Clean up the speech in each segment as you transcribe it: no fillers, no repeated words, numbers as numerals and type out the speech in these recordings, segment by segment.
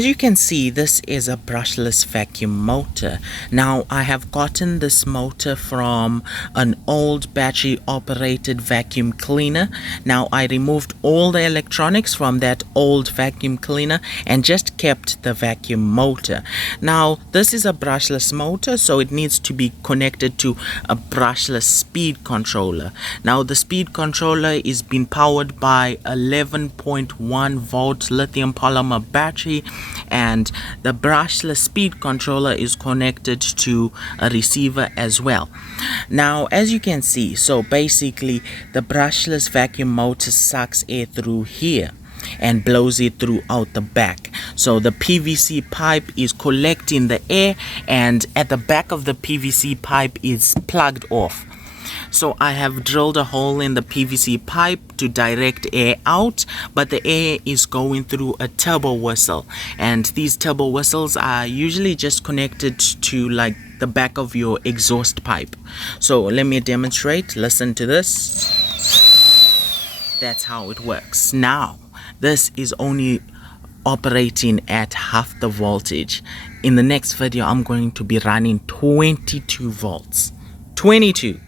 as you can see, this is a brushless vacuum motor. Now, I have gotten this motor from an old battery operated vacuum cleaner. Now, I removed all the electronics from that old vacuum cleaner and just kept the vacuum motor. Now, this is a brushless motor, so it needs to be connected to a brushless speed controller. Now, the speed controller is being powered by 11.1 volt lithium polymer battery, and the brushless speed controller is connected to a receiver as well. Now, as you can see, so basically the brushless vacuum motor sucks air through here and blows it throughout the back. So the PVC pipe is collecting the air, and at the back of the PVC pipe is plugged off. So I have drilled a hole in the PVC pipe to direct air out, but the air is going through a turbo whistle, and these turbo whistles are usually just connected to like the back of your exhaust pipe. So let me demonstrate. Listen to this. That's how it works. Now, this is only operating at half the voltage. In the next video, I'm going to be running 22 volts. 22.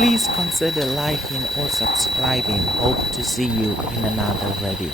Please consider liking or subscribing. Hope to see you in another video.